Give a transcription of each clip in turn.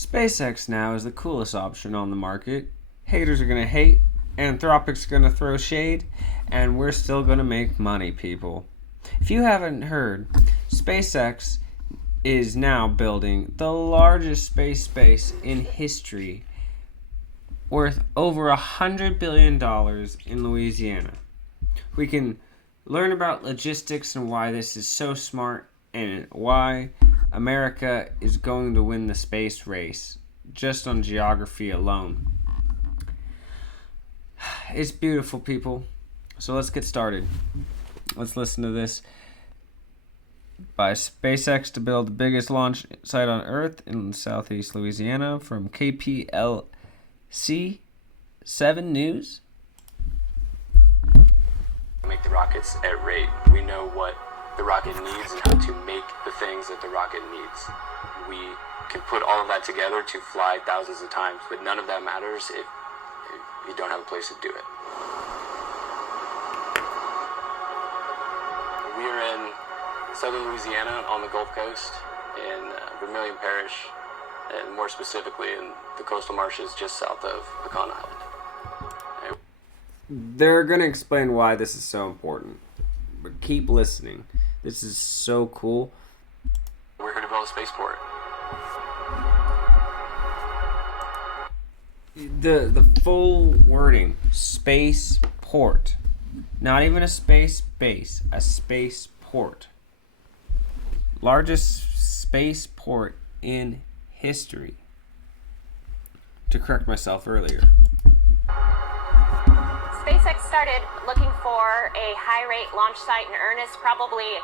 SpaceX now is the coolest option on the market. Haters are going to hate, Anthropic's going to throw shade, and we're still going to make money, people. If you haven't heard, SpaceX is now building the largest space base in history, worth over $100 billion in Louisiana. We can learn about logistics and why this is so smart and why America is going to win the space race just on geography alone. It's beautiful, people. So let's get started. Let's listen to this. By SpaceX to build the biggest launch site on Earth in southeast Louisiana from KPLC 7 News. Make the rockets at rate. We know what the rocket needs and how to make the things that the rocket needs. We can put all of that together to fly thousands of times, but none of that matters if you don't have a place to do it. We are in southern Louisiana on the Gulf Coast in Vermilion Parish, and more specifically in the coastal marshes just south of Pecan Island. They're going to explain why this is so important, but keep listening. This is so cool. We're here to build a spaceport. The full wording, spaceport. Not even a space base, a spaceport. Largest spaceport in history. To correct myself earlier. SpaceX started looking for a high-rate launch site in earnest probably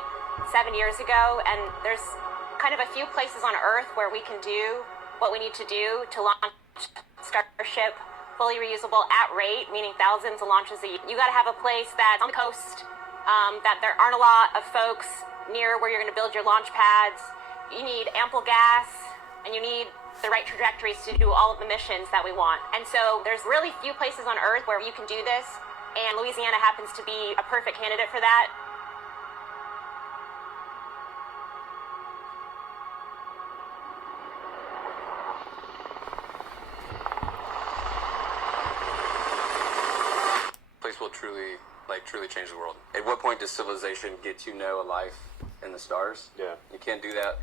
7 years ago, and there's kind of a few places on Earth where we can do what we need to do to launch Starship fully reusable at rate, meaning thousands of launches a year. You got to have a place that's on the coast, that there aren't a lot of folks near where you're going to build your launch pads. You need ample gas, and you need the right trajectories to do all of the missions that we want. And so there's really few places on Earth where you can do this, and Louisiana happens to be a perfect candidate for that. Place will truly change the world. At what point does civilization get to know a life in the stars? Yeah. You can't do that.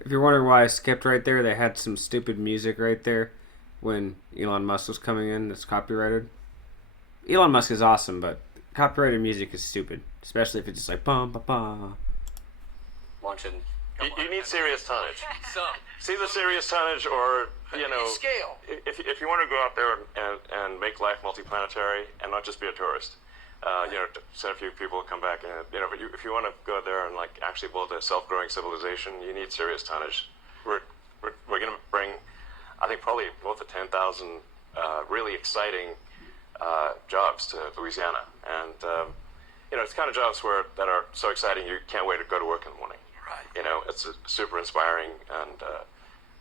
If you're wondering why I skipped right there, they had some stupid music right there when Elon Musk was coming in that's copyrighted. Elon Musk is awesome, but copyrighted music is stupid. Especially if it's just like bum ba ba. Launching. You need serious tonnage. Some. See the serious tonnage, or Scale. if you want to go out there and make life multiplanetary and not just be a tourist, to send a few people to come back and but if you want to go there and like actually build a self-growing civilization, you need serious tonnage. We're going to bring, I think, probably both the 10,000 really exciting jobs to Louisiana, and it's kind of jobs that are so exciting you can't wait to go to work in the morning. Right. It's super inspiring, and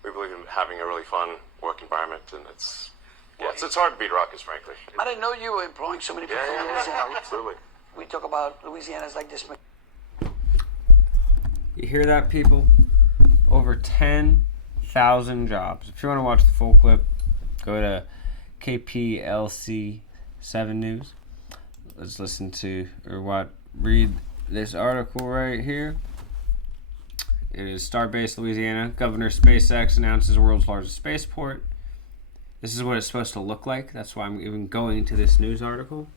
we believe in having a really fun work environment, and it's hard to beat rockets, frankly. I didn't know you were employing so many people in Louisiana. Absolutely. We talk about Louisiana as like this. You hear that, people? Over 10,000 jobs. If you want to watch the full clip, go to KPLC 7 News. Let's read this article right here. It is Starbase, Louisiana. Governor SpaceX announces the world's largest spaceport. This is what it's supposed to look like. That's why I'm even going to this news article.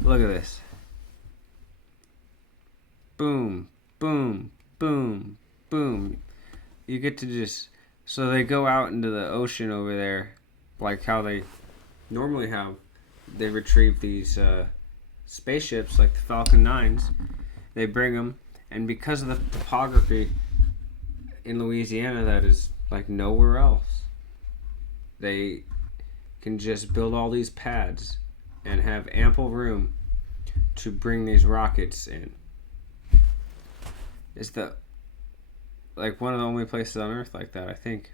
Look at this. Boom, boom, boom, boom. You get to just... So they go out into the ocean over there, like how they normally have. They retrieve these spaceships, like the Falcon 9s. They bring them, and because of the topography in Louisiana that is like nowhere else, they can just build all these pads and have ample room to bring these rockets in. It's one of the only places on Earth like that, I think.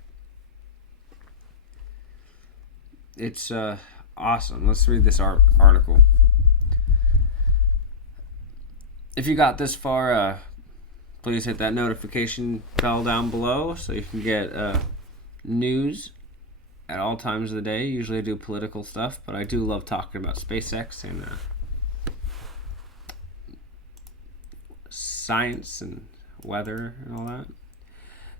It's awesome. Let's read this article. If you got this far, please hit that notification bell down below so you can get news at all times of the day. Usually I do political stuff, but I do love talking about SpaceX and science and weather and all that.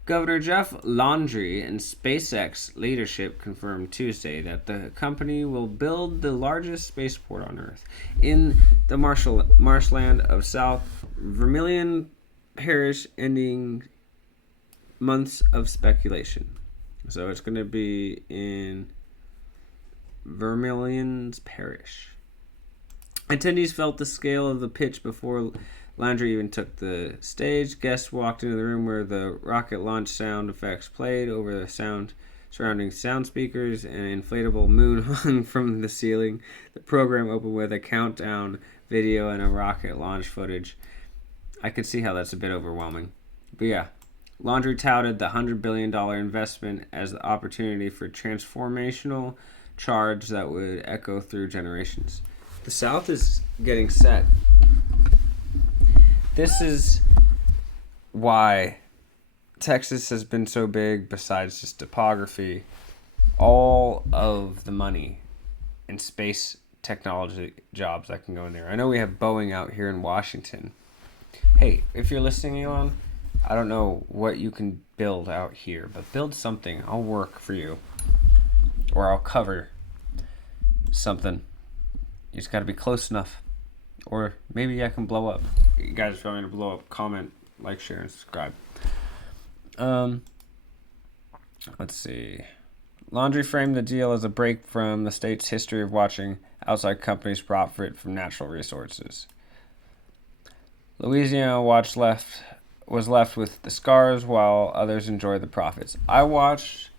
Governor Jeff Landry and SpaceX leadership confirmed Tuesday that the company will build the largest spaceport on Earth in the marshland of South Vermilion Parish, ending months of speculation. So it's going to be in Vermilion's Parish. Attendees felt the scale of the pitch before Landry even took the stage. Guests walked into the room where the rocket launch sound effects played over the sound surrounding sound speakers, and an inflatable moon hung from the ceiling. The program opened with a countdown video and a rocket launch footage. I could see how that's a bit overwhelming. But yeah, Landry touted the $100 billion investment as the opportunity for transformational charge that would echo through generations. The South is getting set. This is why Texas has been so big, besides just topography. All of the money in space technology jobs that can go in there. I know we have Boeing out here in Washington. Hey, if you're listening, Elon, I don't know what you can build out here, but build something. I'll work for you. Or I'll cover something. You just got to be close enough. Or maybe I can blow up. You guys are going to blow up. Comment, like, share, and subscribe. Let's see. Landry framed the deal as a break from the state's history of watching outside companies profit from natural resources. Louisiana was left with the scars while others enjoyed the profits. I watched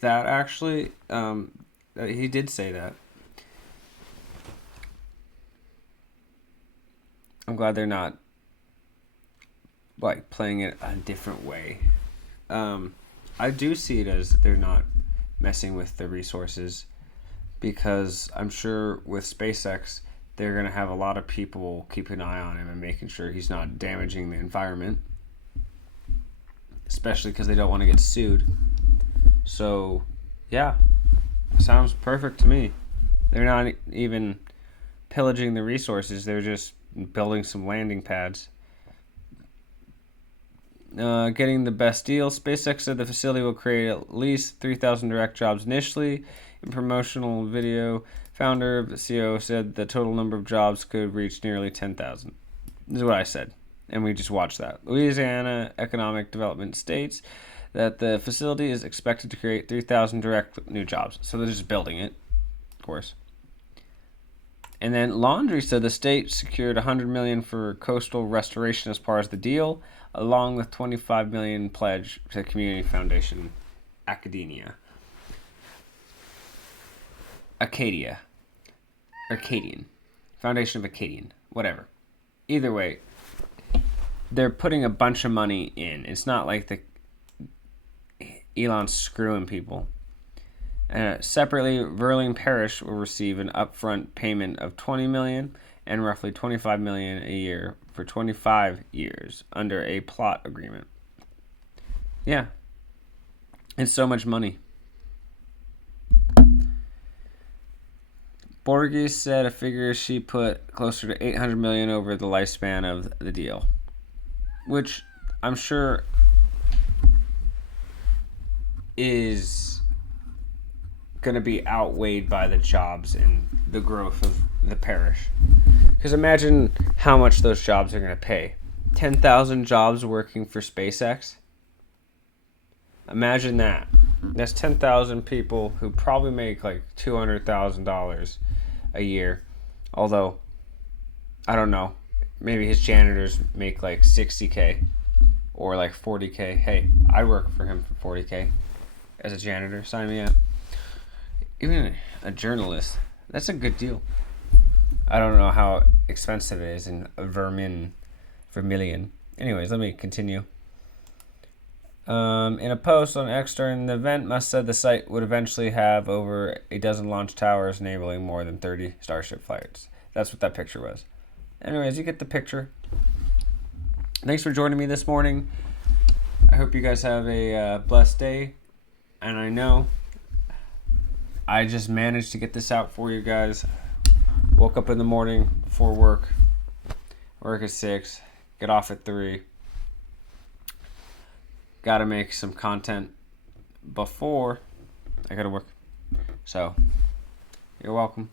that, actually. He did say that. I'm glad they're not like playing it a different way. I do see it as they're not messing with the resources, because I'm sure with SpaceX they're going to have a lot of people keeping an eye on him and making sure he's not damaging the environment, especially because they don't want to get sued. So yeah, sounds perfect to me. They're not even pillaging the resources, they're just building some landing pads. Getting the best deal. SpaceX said the facility will create at least 3,000 direct jobs initially. In promotional video, founder of the CEO said the total number of jobs could reach nearly 10,000. This is what I said, and we just watched that. Louisiana Economic Development states that the facility is expected to create 3,000 direct new jobs. So they're just building it, of course. And then Landry said the state secured $100 million for coastal restoration as part of the deal, along with $25 million pledge to the community foundation Acadian. Foundation of Acadian. Whatever. Either way, they're putting a bunch of money in. It's not like Elon's screwing people. Separately, Vermilion Parish will receive an upfront payment of $20 million and roughly $25 million a year for 25 years under a plot agreement. Yeah, it's so much money. Borges said a figure she put closer to $800 million over the lifespan of the deal, which I'm sure is going to be outweighed by the jobs and the growth of the parish. Because imagine how much those jobs are going to pay. 10,000 jobs working for SpaceX. Imagine that. That's 10,000 people who probably make like $200,000 a year. Although, I don't know. Maybe his janitors make like $60K or like $40K. Hey, I work for him for $40K as a janitor. Sign me up. Even a journalist, that's a good deal. I don't know how expensive it is in Vermilion. Anyways, let me continue. In a post on X during the event, Musk said the site would eventually have over a dozen launch towers enabling more than 30 Starship flights. That's what that picture was. Anyways, you get the picture. Thanks for joining me this morning. I hope you guys have a blessed day. And I know I just managed to get this out for you guys. Woke up in the morning before work at 6, get off at 3. Gotta make some content before I gotta work. So, you're welcome.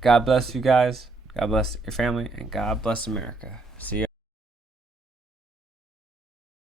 God bless you guys. God bless your family. And God bless America. See ya.